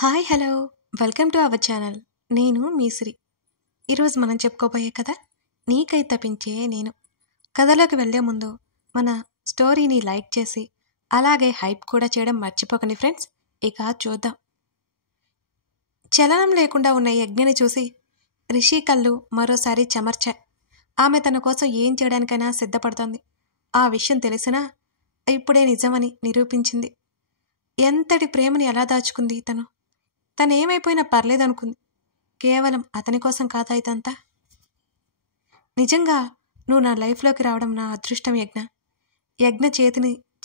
Hi hello welcome to our channel. నేను మీశ్రీ. ఈరోజు మనం చెప్పుకోబోయే కథ నీకై తపించే నేను. కథలోకి వెళ్లే ముందు మన స్టోరీని లైక్ చేసి అలాగే హైప్ కూడా చేయడం మర్చిపోకండి ఫ్రెండ్స్. ఇక చూద్దాం. చలనం లేకుండా ఉన్న యజ్ఞని చూసి రిషి కళ్ళు మరోసారి చెమర్చాయి. ఆమె తన కోసం ఏం చేయడానికైనా సిద్ధపడుతోంది. ఆ విషయం తెలిసినా ఇప్పుడే నిజమని నిరూపించింది. ఎంతటి ప్రేమని ఎలా దాచుకుంది తనేమైపోయినా పర్లేదనుకుంది. కేవలం అతని కోసం కాదా ఇదంతా? నిజంగా నువ్వు నా లైఫ్లోకి రావడం నా అదృష్టం యజ్ఞ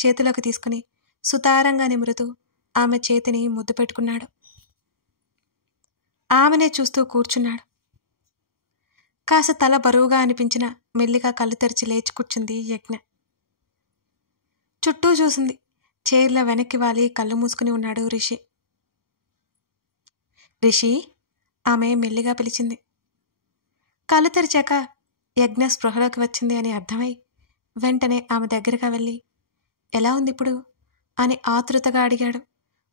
చేతిలోకి తీసుకుని సుతారంగా నిమురుతూ ఆమె చేతిని ముద్దు పెట్టుకున్నాడు. ఆమెనే చూస్తూ కూర్చున్నాడు. కాస్త తల బరువుగా అనిపించిన మెల్లిగా కళ్ళు తెరిచి లేచి కూర్చుంది యజ్ఞ. చుట్టూ చూసింది. చైర్లో వెనక్కి వాలి కళ్ళు మూసుకుని ఉన్నాడు రిషి. రిషి, ఆమె మెల్లిగా పిలిచింది. కళ్ళు తెరిచాక యజ్ఞ స్పృహలోకి వచ్చింది అని అర్థమై వెంటనే ఆమె దగ్గరగా వెళ్ళి ఎలా ఉంది ఇప్పుడు అని ఆతృతగా అడిగాడు.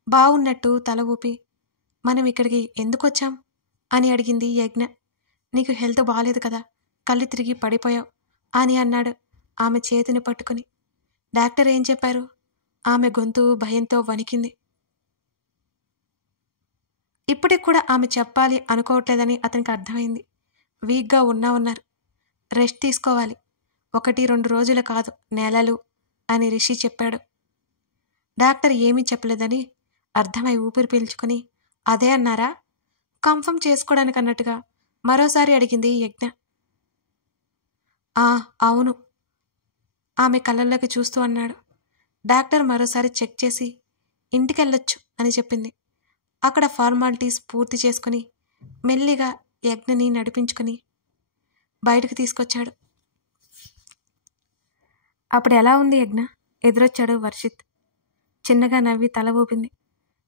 బావున్నట్టు తల ఊపి మనం ఇక్కడికి ఎందుకు వచ్చాం అని అడిగింది యజ్ఞ. నీకు హెల్త్ బాగాలేదు కదా, కళ్ళు తిరిగి పడిపోయావు అని అన్నాడు ఆమె చేతిని పట్టుకుని. డాక్టర్ ఏం చెప్పారు? ఆమె గొంతు భయంతో వణికింది. ఇప్పటికి కూడా ఆమె చెప్పాలి అనుకోవట్లేదని అతనికి అర్థమైంది. వీక్గా ఉన్నారు, రెస్ట్ తీసుకోవాలి, 1-2 రోజులు కాదు నెలలు అని రిషి చెప్పాడు. డాక్టర్ ఏమీ చెప్పలేదని అర్థమై ఊపిరి పీల్చుకుని అదే అన్నారా కన్ఫర్మ్ చేసుకోవడానికి అన్నట్టుగా మరోసారి అడిగింది యజ్ఞ. అవును ఆమె కళ్ళల్లోకి చూస్తూ అన్నాడు. డాక్టర్ మరోసారి చెక్ చేసి ఇంటికెళ్ళొచ్చు అని చెప్పింది. అక్కడ ఫార్మాలిటీస్ పూర్తి చేసుకుని మెల్లిగా యజ్ఞని నడిపించుకుని బయటకు తీసుకొచ్చాడు. అప్పుడు ఎలా ఉంది యజ్ఞ? ఎదురొచ్చాడు వర్షిత్. చిన్నగా నవ్వి తల ఊపింది.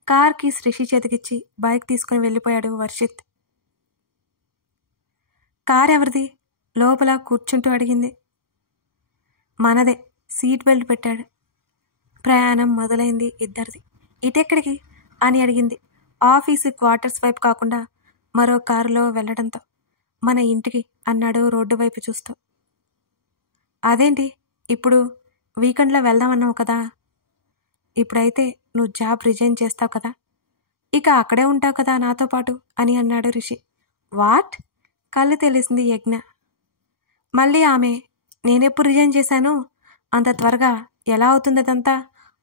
కార్ కీస్ రిషి చేతికిచ్చి బైక్ తీసుకుని వెళ్ళిపోయాడు వర్షిత్. కార్ ఎవరిది? లోపల కూర్చుంటూ అడిగింది. మనదే, సీట్ బెల్ట్ పెట్టాడు. ప్రయాణం మొదలైంది ఇద్దరిది. ఇటెక్కడికి అని అడిగింది. ఆఫీసు క్వార్టర్స్ వైపు కాకుండా మరో కారులో వెళ్లడంతో మన ఇంటికి అన్నాడు రోడ్డు వైపు చూస్తూ. అదేంటి ఇప్పుడు వీకెండ్లో వెళ్దామన్నావు కదా, ఇప్పుడైతే నువ్వు జాబ్ రిజైన్ చేస్తావు కదా, ఇక అక్కడే ఉంటావు కదా నాతో పాటు అని అన్నాడు రిషి. వాట్? కళ్ళు తెలిసింది యజ్ఞ. మళ్ళీ ఆమె నేనెప్పుడు రిజైన్ చేశాను, అంత త్వరగా ఎలా అవుతుంది అదంతా?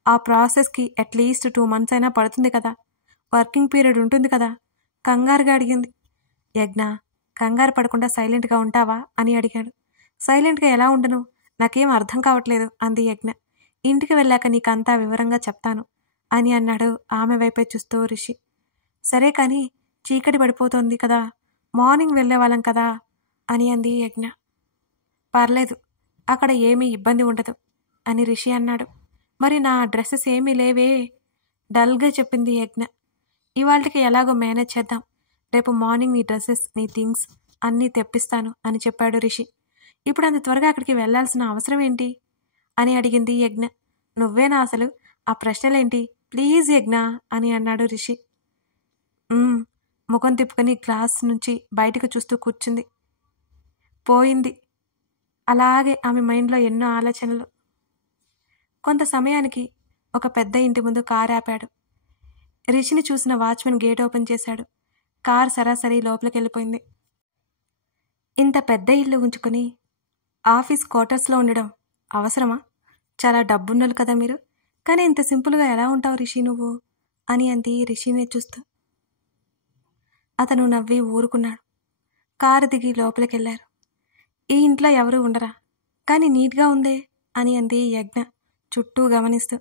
ఆ ప్రాసెస్కి అట్లీస్ట్ 2 months అయినా పడుతుంది కదా, వర్కింగ్ పీరియడ్ ఉంటుంది కదా కంగారుగా అడిగింది. యజ్ఞ కంగారు పడకుండా సైలెంట్గా ఉంటావా అని అడిగాడు. సైలెంట్గా ఎలా ఉండను, నాకేం అర్థం కావట్లేదు అంది యజ్ఞ. ఇంటికి వెళ్ళాక నీకంతా వివరంగా చెప్తాను అని అన్నాడు ఆమె వైపే చూస్తూ రిషి. సరే కానీ చీకటి పడిపోతోంది కదా, మార్నింగ్ వెళ్ళేవాళ్ళం కదా అని అంది యజ్ఞ. పర్లేదు, అక్కడ ఏమీ ఇబ్బంది ఉండదు అని రిషి అన్నాడు. మరి నా డ్రెస్సెస్ ఏమీ లేవే డల్గా చెప్పింది యజ్ఞ. ఇవాళకి ఎలాగో మేనేజ్ చేద్దాం, రేపు మార్నింగ్ నీ డ్రెస్సెస్ నీ థింగ్స్ అన్నీ తెప్పిస్తాను అని చెప్పాడు రిషి. ఇప్పుడు అంత త్వరగా అక్కడికి వెళ్లాల్సిన అవసరం ఏంటి అని అడిగింది యజ్ఞ. నువ్వేనా అసలు ఆ ప్రశ్నలేంటి ప్లీజ్ యజ్ఞ అని అన్నాడు రిషి. ముఖం తిప్పుకొని గ్లాస్ నుంచి బయటకు చూస్తూ కూర్చుంది. పోయింది అలాగే ఆమె మైండ్లో ఎన్నో ఆలోచనలు. కొంత సమయానికి ఒక పెద్ద ఇంటి ముందు కారు ఆపాడు. రిషిని చూసిన వాచ్మెన్ గేట్ ఓపెన్ చేశాడు. కార్ సరాసరి లోపలికి వెళ్ళిపోయింది. ఇంత పెద్ద ఇల్లు ఉంచుకొని ఆఫీస్ క్వార్టర్స్లో ఉండడం అవసరమా? చాలా డబ్బున్నలు కదా మీరు, కానీ ఇంత సింపుల్గా ఎలా ఉంటావు రిషి నువ్వు అని అంది రిషిని చూస్తూ. అతను నవ్వి ఊరుకున్నాడు. కారు దిగి లోపలికి వెళ్ళారు. ఈ ఇంట్లో ఎవరూ ఉండరా, కానీ నీట్గా ఉందే అని అంది యజ్ఞ చుట్టూ గమనిస్తూ.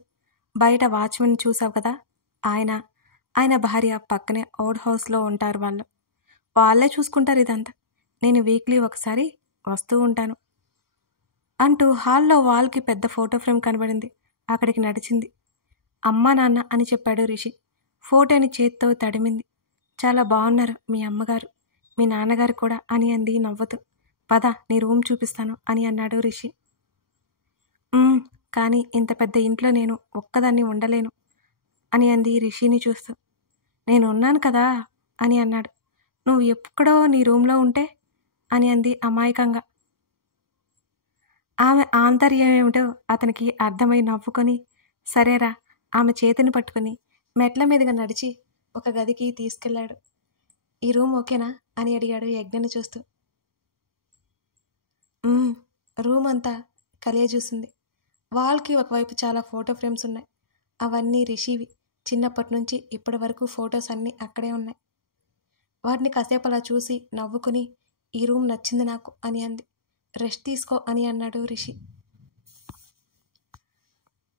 బయట వాచ్మెన్ చూసావు కదా, ఆయన భార్య పక్కనే ఓల్డ్ హౌస్లో ఉంటారు. వాళ్ళే చూసుకుంటారు ఇదంతా. నేను వీక్లీ ఒకసారి వస్తూ ఉంటాను అంటూ హాల్లో వాల్కి పెద్ద ఫోటో ఫ్రేమ్ కనబడింది. అక్కడికి నడిచింది. అమ్మా నాన్న అని చెప్పాడు రిషి. ఫోటోని చేత్తో తడిమింది. చాలా బాగున్నారు మీ అమ్మగారు, మీ నాన్నగారు కూడా అని అంది నవ్వుతూ. పద నీ రూమ్ చూపిస్తాను అని అన్నాడు రిషి. కానీ ఇంత పెద్ద ఇంట్లో నేను ఒక్కదాన్ని ఉండలేను అని అంది రిషిని చూస్తూ. నేనున్నాను కదా అని అన్నాడు. నువ్వు ఎక్కడో నీ రూమ్లో ఉంటే అని అంది అమాయకంగా. ఆమె ఆంతర్యం ఏమిటో అతనికి అర్థమై నవ్వుకొని సరేరా ఆమె చేతిని పట్టుకుని మెట్ల మీదుగా నడిచి ఒక గదికి తీసుకెళ్లాడు. ఈ రూమ్ ఓకేనా అని అడిగాడు యజ్ఞని చూస్తూ. రూమ్ అంతా కలియ చూసింది. వాల్కి ఒకవైపు చాలా ఫోటో ఫ్రేమ్స్ ఉన్నాయి. అవన్నీ రిషివి. చిన్నప్పటి నుంచి ఇప్పటి వరకు ఫొటోస్ అన్నీ అక్కడే ఉన్నాయి. వాటిని కాసేపు అలా చూసి నవ్వుకుని ఈ రూమ్ నచ్చింది నాకు అని అంది. రెస్ట్ తీసుకో అని అన్నాడు రిషి.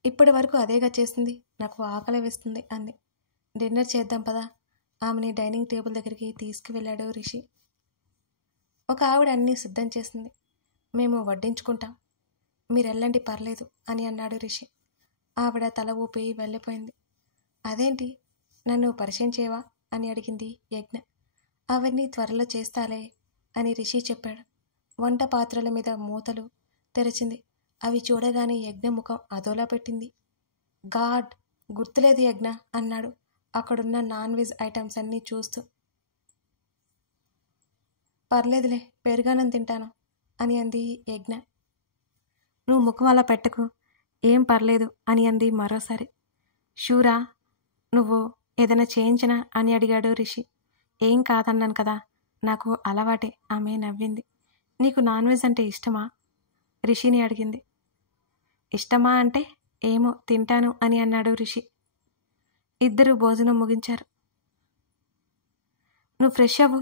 ఇప్పటి వరకు అదేగా చేసింది, నాకు ఆకలి వేస్తుంది అంది. డిన్నర్ చేద్దాం పదా. ఆమెని డైనింగ్ టేబుల్ దగ్గరికి తీసుకువెళ్ళాడు రిషి. ఒక ఆవిడ అన్నీ సిద్ధం చేసింది. మేము వడ్డించుకుంటాం, మీరెళ్ళండి పర్లేదు అని అన్నాడు రిషి. ఆవిడ తల ఊపి వెళ్ళిపోయింది. అదేంటి, నన్ను పరిచయం చేయవా అని అడిగింది యజ్ఞ. అవన్నీ త్వరలో చేస్తాలే అని రిషి చెప్పాడు. వంట పాత్రల మీద మూతలు తెరిచింది. అవి చూడగానే యజ్ఞ ముఖం అదోలా పెట్టింది. గాడ్, గుర్తులేదు యజ్ఞ అన్నాడు అక్కడున్న నాన్ వెజ్ ఐటమ్స్ అన్నీ చూస్తూ. పర్లేదులే, పెరుగన్నం తింటాను అని అంది యజ్ఞ. నువ్వు ముఖం అలా పెట్టకు, ఏం పర్లేదు అని అంది మరోసారి. షూరా, నువ్వు ఏదైనా చేయించినా అని అడిగాడు రిషి. ఏం కాదన్నాను కదా, నాకు అలవాటే. ఆమె నవ్వింది. నీకు నాన్ వెజ్ అంటే ఇష్టమా రిషిని అడిగింది. ఇష్టమా అంటే ఏమో తింటాను అని అన్నాడు రిషి. ఇద్దరు భోజనం ముగించారు. నువ్వు ఫ్రెష్ అవ్వు.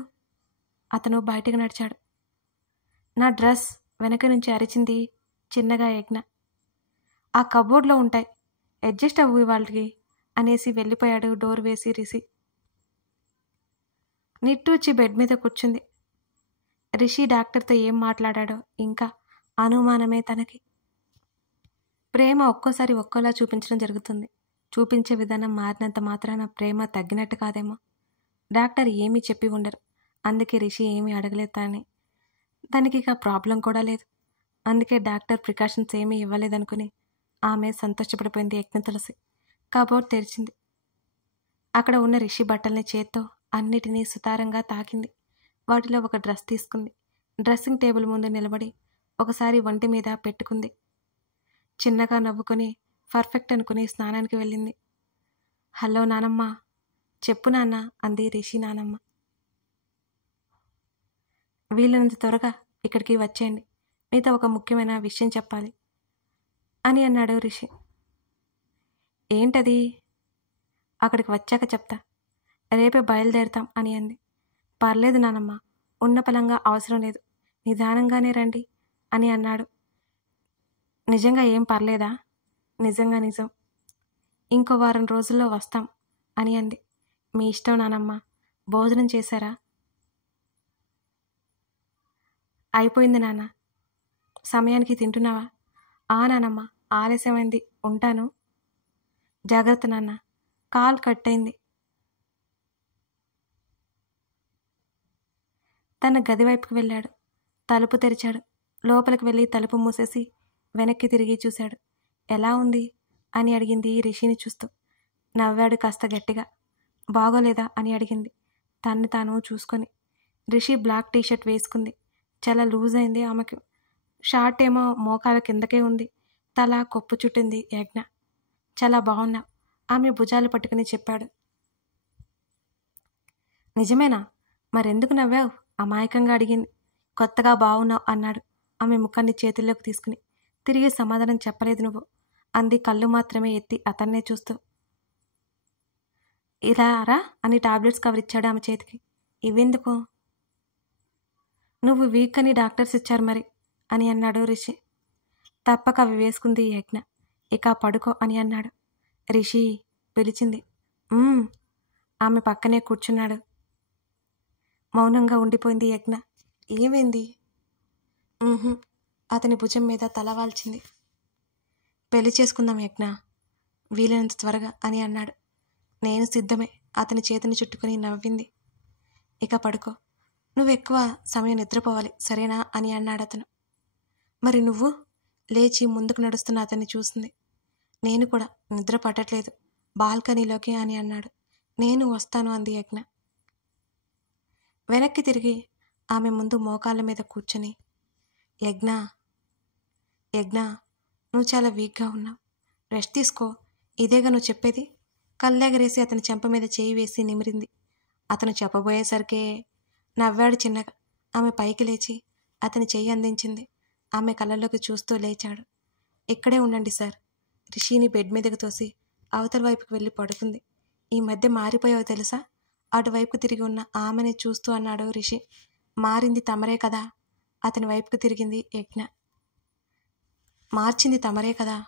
అతను బయటకు నడిచాడు. నా డ్రెస్ వెనక నుంచి అరిచింది చిన్నగా యజ్ఞ. ఆ కబోర్డ్లో ఉంటాయి, అడ్జస్ట్ అవ్వు వాళ్ళకి అనేసి వెళ్ళిపోయాడు డోర్ వేసి రిషి. నిట్టూచి బెడ్ మీద కూర్చుంది. రిషి డాక్టర్తో ఏం మాట్లాడాడో ఇంకా అనుమానమే తనకి. ప్రేమ ఒక్కోసారి ఒక్కోలా చూపించడం జరుగుతుంది. చూపించే విధానం మారినంత మాత్రాన ప్రేమ తగ్గినట్టు కాదేమో. డాక్టర్ ఏమీ చెప్పి ఉండరు, అందుకే రిషి ఏమీ అడగలేదు. దానికి ఇక ప్రాబ్లం కూడా లేదు, అందుకే డాక్టర్ ప్రికాషన్స్ ఏమీ ఇవ్వలేదనుకుని ఆమె సంతోషపడిపోయింది. యజ్ఞ తులసి కబోర్డ్ తెరిచింది. అక్కడ ఉన్న రిషి బట్టల్ని చేత్తో అన్నిటినీ సుతారంగా తాకింది. వాటిలో ఒక డ్రెస్ తీసుకుంది. డ్రెస్సింగ్ టేబుల్ ముందు నిలబడి ఒకసారి ఒంటి మీద పెట్టుకుంది. చిన్నగా నవ్వుకొని పర్ఫెక్ట్ అనుకుని స్నానానికి వెళ్ళింది. హలో నానమ్మ. చెప్పు నాన్న అంది రిషి నానమ్మ. వీళ్ళనంత త్వరగా ఇక్కడికి వచ్చేయండి, మీతో ఒక ముఖ్యమైన విషయం చెప్పాలి అని అన్నాడు రిషి. ఏంటది? అక్కడికి వచ్చాక చెప్తా, రేపే బయలుదేరుతాం అని అంది. పర్లేదు నానమ్మ, ఉన్న పలంగా అవసరం లేదు, నిదానంగానే రండి అని అన్నాడు. నిజంగా ఏం పర్లేదా? నిజంగా నిజం. ఇంకో వారం రోజుల్లో వస్తాం అని అంది. మీ ఇష్టం నానమ్మ. భోజనం చేశారా? అయిపోయింది నాన్న. సమయానికి తింటున్నావా? ఆ నానమ్మ, ఆలస్యమైంది, ఉంటాను. జాగ్రత్త నాన్న. కాల్ కట్ అయింది. తన గది వైపుకి వెళ్ళాడు. తలుపు తెరిచాడు. లోపలికి వెళ్ళి తలుపు మూసేసి వెనక్కి తిరిగి చూశాడు. ఎలా ఉంది అని అడిగింది రిషిని చూస్తూ. నవ్వాడు కాస్త గట్టిగా. బాగోలేదా అని అడిగింది తన్ని తాను చూసుకొని. రిషి బ్లాక్ టీషర్ట్ వేసుకుంది. చాలా లూజ్ అయింది ఆమెకు. షార్ట్ ఏమో మోకాల కిందకే ఉంది. తల కొప్పు చుట్టింది యజ్ఞ. చాలా బాగున్నావు ఆమె భుజాలు పట్టుకుని చెప్పాడు. నిజమేనా? మరెందుకు నవ్వావు అమాయకంగా అడిగింది. కొత్తగా బాగున్నావు అన్నాడు ఆమె ముఖాన్ని చేతుల్లోకి తీసుకుని. తిరిగి సమాధానం చెప్పలేదు నువ్వు అంది కళ్ళు మాత్రమే ఎత్తి అతన్నే చూస్తూ. ఇలా రా అని టాబ్లెట్స్ కవర్ ఇచ్చాడు ఆమె చేతికి. ఇవెందుకు? నువ్వు వీక్ అని డాక్టర్స్ ఇచ్చారు మరి అని అన్నాడు రిషి. తప్పక అవి వేసుకుంది యజ్ఞ. ఇక పడుకో అని అన్నాడు. రిషి పిలిచింది. ఆమె పక్కనే కూర్చున్నాడు. మౌనంగా ఉండిపోయింది యజ్ఞ. ఏమైంది? అతని భుజం మీద తల వాల్చింది. పెళ్లి చేసుకుందాం యజ్ఞ, వీలైనంత త్వరగా అని అన్నాడు. నేను సిద్ధమే. అతని చేతిని చుట్టుకుని నవ్వింది. ఇక పడుకో, నువ్వు ఎక్కువ సమయం నిద్రపోవాలి సరేనా అని అన్నాడు అతను. మరి నువ్వు? లేచి ముందుకు నడుస్తున్న అతన్ని చూసింది. నేను కూడా నిద్ర పట్టట్లేదు, బాల్కనీలోకి అని అన్నాడు. నేను వస్తాను అంది యజ్ఞ. వెనక్కి తిరిగి ఆమె ముందు మోకాళ్ళ మీద కూర్చొని, యజ్ఞ యజ్ఞ నువ్వు చాలా వీక్గా ఉన్నావు, రెస్ట్ తీసుకో, ఇదేగా నువ్వు చెప్పేది. కళ్ళెగరేసి అతని చెంప మీద చేయి వేసి నిమిరింది. అతను చెప్పబోయేసరికే నవ్వాడు చిన్నగా. ఆమె పైకి లేచి అతని చెయ్యి అందించింది. ఆమె కళ్ళల్లోకి చూస్తూ లేచాడు. ఇక్కడే ఉండండి సార్. రిషిని బెడ్ మీదకి తోసి అవతల వైపుకి వెళ్ళి పడుకుంది. ఈ మధ్య మారిపోయావు తెలుసా? అటువైపుకు తిరిగి ఉన్న ఆమెని చూస్తూ అన్నాడు రిషి. మారింది తమరే కదా? అతని వైపుకు తిరిగింది యజ్ఞ. మార్చింది తమరే కదా?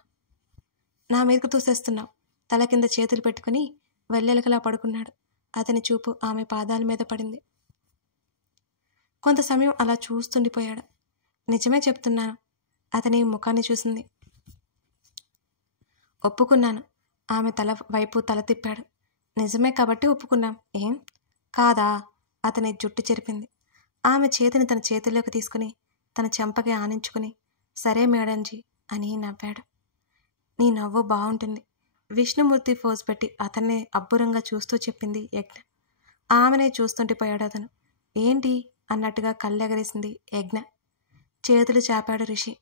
నా మీదకు తోసేస్తున్నావు. తల కింద చేతులు పెట్టుకుని వెల్లెలకలా పడుకున్నాడు. అతని చూపు ఆమె పాదాల మీద పడింది. కొంత సమయం అలా చూస్తుండిపోయాడు. నిజమే చెప్తున్నాను. అతని ముఖాన్ని చూసింది. ఒప్పుకున్నాను. ఆమె తల వైపు తల తిప్పాడు. నిజమే కాబట్టి ఒప్పుకున్నాం. ఏం కాదా? అతని జుట్టు చెరిపింది. ఆమె చేతిని తన చేతుల్లోకి తీసుకుని తన చెంపకి ఆనించుకుని, సరే మేడంజీ అని నవ్వాడు. నీ నవ్వు బాగుంటుంది. విష్ణుమూర్తి ఫోజ్ పెట్టి అతన్నే అబ్బురంగా చూస్తూ చెప్పింది యజ్ఞ. ఆమెనే చూస్తుండిపోయాడు అతను. ఏంటి అన్నట్టుగా కళ్ళెగరేసింది యజ్ఞ. చేతులు చాపాడు రిషి.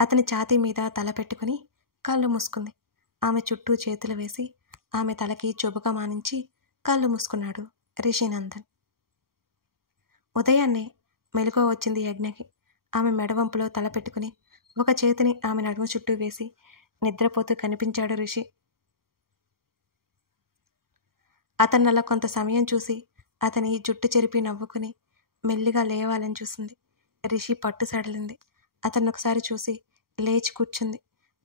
అతని ఛాతీ మీద తల పెట్టుకుని కళ్ళు మూసుకుంది. ఆమె చుట్టూ చేతులు వేసి ఆమె తలకి చెబుక మానించి కళ్ళు మూసుకున్నాడు రిషినందన్. ఉదయాన్నే మెలకువ వచ్చింది యజ్ఞకి. ఆమె మెడవంపులో తల పెట్టుకుని ఒక చేతిని ఆమె నడుము చుట్టూ వేసి నిద్రపోతూ కనిపించాడు రిషి. అతన్నలా కొంత సమయం చూసి అతని జుట్టు చెరిపి నవ్వుకుని మెల్లిగా లేవాలని చూసింది. రిషి పట్టు సడలింది. అతన్ని ఒకసారి చూసి లేచి కూర్చుంది.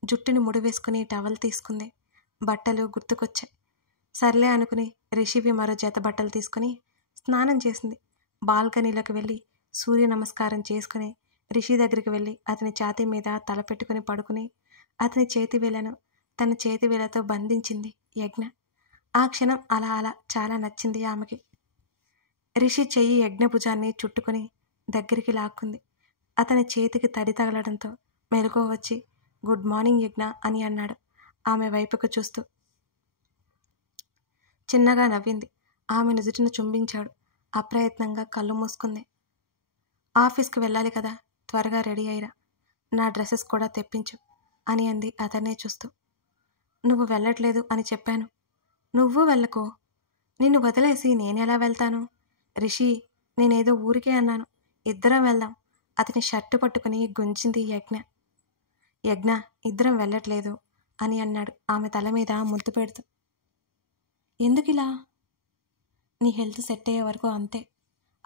జుట్టుని ముడివేసుకుని టవల్ తీసుకుంది. బట్టలు గుర్తుకొచ్చాయి. సర్లే అనుకుని రిషివి మరో జత బట్టలు తీసుకుని స్నానం చేసింది. బాల్కనీలోకి వెళ్ళి సూర్య నమస్కారం చేసుకుని రిషి దగ్గరికి వెళ్ళి అతని ఛాతీ మీద తల పెట్టుకుని పడుకుని అతని చేతివేళ్లను తన చేతివేళ్లతో బంధించింది యజ్ఞ. ఆ క్షణం అలా అలా చాలా నచ్చింది ఆమెకి. రిషి చెయ్యి యజ్ఞ భుజాన్ని చుట్టుకుని దగ్గరికి లాక్కుంది. అతని చేతికి తడి తగలడంతో మెలకువ వచ్చి గుడ్ మార్నింగ్ యజ్ఞ అని అన్నాడు ఆమె వైపుకు చూస్తూ. చిన్నగా నవ్వింది. ఆమె నుదుటిని చుంబించాడు. అప్రయత్నంగా కళ్ళు మూసుకుంది. ఆఫీస్కి వెళ్ళాలి కదా, త్వరగా రెడీ అయ్యిరా, నా డ్రెస్సెస్ కూడా తెప్పించు అని అంది అతన్నే చూస్తూ. నువ్వు వెళ్ళట్లేదు అని చెప్పాను. నువ్వు వెళ్ళకో. నిన్ను వదిలేసి నేనెలా వెళ్తాను? రిషి, నేనేదో ఊరికే అన్నాను. ఇద్దరం వెళ్దాం. అతని షర్టు పట్టుకుని గుంజింది యజ్ఞ. యజ్ఞ, ఇద్దరం వెళ్ళట్లేదు అని అన్నాడు ఆమె తల మీద ముద్దు పెడుతూ. ఎందుకిలా? నీ హెల్త్ సెట్ అయ్యే వరకు అంతే.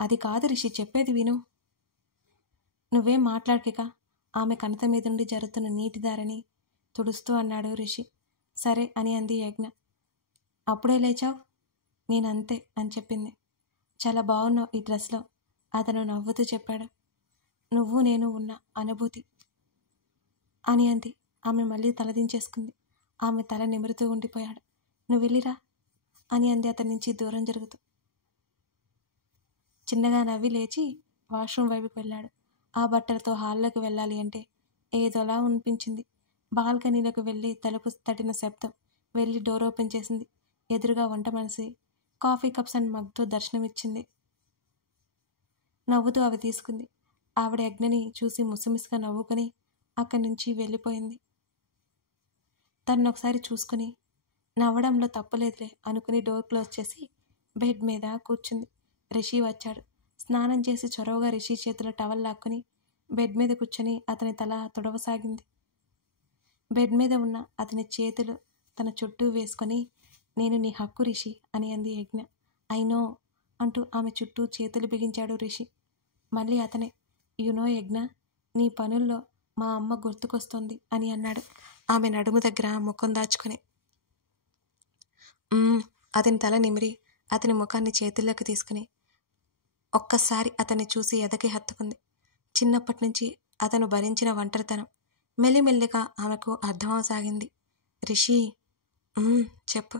అది కాదు రిషి, చెప్పేది విను. నువ్వేం మాట్లాడకిక. ఆమె కణత మీదుండి జరుగుతున్న నీటి దారిని తుడుస్తూ అన్నాడు రిషి. సరే అని అంది యజ్ఞ. అప్పుడే లేచావు? నేనంతే అని చెప్పింది. చాలా బాగున్నావు ఈ డ్రెస్లో అతను నవ్వుతూ చెప్పాడు. నువ్వు నేను ఉన్న అనుభూతి అని అంది. ఆమె మళ్ళీ తలదించేసుకుంది. ఆమె తల నిమురుతూ ఉండిపోయాడు. నువ్వు వెళ్ళిరా అని అంది అతని నుంచి దూరం జరుగుతూ. చిన్నగా నవ్వి లేచి వాష్రూమ్ వైపుకి వెళ్ళాడు. ఆ బట్టలతో హాల్లోకి వెళ్ళాలి అంటే ఏదోలా అనిపించింది. బాల్కనీలోకి వెళ్ళి తలుపు తట్టిన శబ్దం. వెళ్ళి డోర్ ఓపెన్ చేసింది. ఎదురుగా వంట మనిషి కాఫీ కప్స్ అండ్ మగ్తో దర్శనమిచ్చింది. నవ్వుతూ అవి తీసుకుంది. ఆవిడ యజ్ఞని చూసి ముసిముసిగా నవ్వుకొని అక్కడి నుంచి వెళ్ళిపోయింది. తను ఒకసారి చూసుకుని నవ్వడంలో తప్పులేదులే అనుకుని డోర్ క్లోజ్ చేసి బెడ్ మీద కూర్చుంది. రిషి వచ్చాడు. స్నానం చేసి చొరవగా రిషి చేతిలో టవల్ లాక్కుని బెడ్ మీద కూర్చొని అతని తల తుడవసాగింది. బెడ్ మీద ఉన్న అతని చేతులు తన చుట్టూ వేసుకొని, నేను నీ హక్కు రిషి అని అంది యజ్ఞ. ఐనో అంటూ ఆమె చుట్టూ చేతులు బిగించాడు రిషి. మళ్ళీ అతనే, యునో యజ్ఞ, నీ పనుల్లో మా అమ్మ గుర్తుకొస్తోంది అని అన్నాడు ఆమె నడుము దగ్గర ముఖం దాచుకుని. అతని తల నిమిరి అతని ముఖాన్ని చేతుల్లోకి తీసుకుని ఒక్కసారి అతన్ని చూసి ఎదకి హత్తుకుంది. చిన్నప్పటి నుంచి అతను భరించిన ఒంటరితనం మెల్లిమెల్లిగా ఆమెకు అర్థమవసాగింది. రిషి, చెప్పు.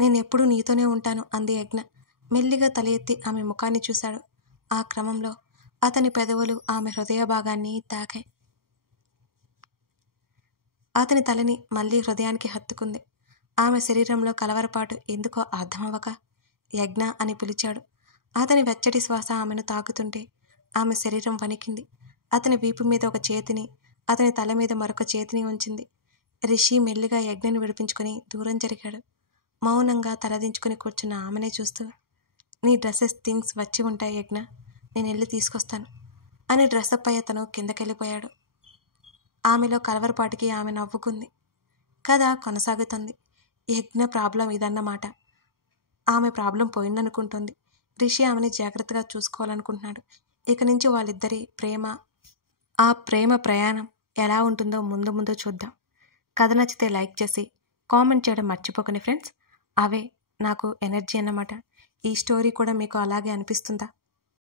నేనెప్పుడూ నీతోనే ఉంటాను అంది యజ్ఞ. మెల్లిగా తల ఎత్తి ఆమె ముఖాన్ని చూశాడు. ఆ క్రమంలో అతని పెదవులు ఆమె హృదయ భాగాన్ని తాకాయి. అతని తలని మళ్ళీ హృదయానికి హత్తుకుంది. ఆమె శరీరంలో కలవరపాటు ఎందుకో అర్థమవ్వక యజ్ఞ అని పిలిచాడు. అతని వెచ్చటి శ్వాస ఆమెను తాకుతుంటే ఆమె శరీరం వణికింది. అతని వీపు మీద ఒక చేతిని, అతని తల మీద మరొక చేతిని ఉంచింది. రిషి మెల్లిగా యజ్ఞని విడిపించుకుని దూరం జరిగాడు. మౌనంగా తలదించుకుని కూర్చున్న ఆమెనే చూస్తూ, నీ డ్రెస్సెస్ థింగ్స్ వచ్చి ఉంటాయి యజ్ఞ, నేను వెళ్ళి తీసుకొస్తాను అని డ్రెస్అప్ అయ్యి అతను కిందకెళ్ళిపోయాడు. ఆమెలో కలవరపాటికి ఆమె నవ్వుకుంది. కథ కొనసాగుతుంది. యజ్ఞ ప్రాబ్లం ఇదన్నమాట. ఆమె ప్రాబ్లం పోయిందనుకుంటుంది. రిషి ఆమెని జాగ్రత్తగా చూసుకోవాలనుకుంటున్నాడు. ఇక నుంచి వాళ్ళిద్దరి ఆ ప్రేమ ప్రయాణం ఎలా ఉంటుందో ముందు ముందు చూద్దాం. కథ నచ్చితే లైక్ చేసి కామెంట్ చేయడం మర్చిపోకండి ఫ్రెండ్స్. అవే నాకు ఎనర్జీ అన్నమాట. ఈ స్టోరీ కూడా మీకు అలాగే అనిపిస్తుందా?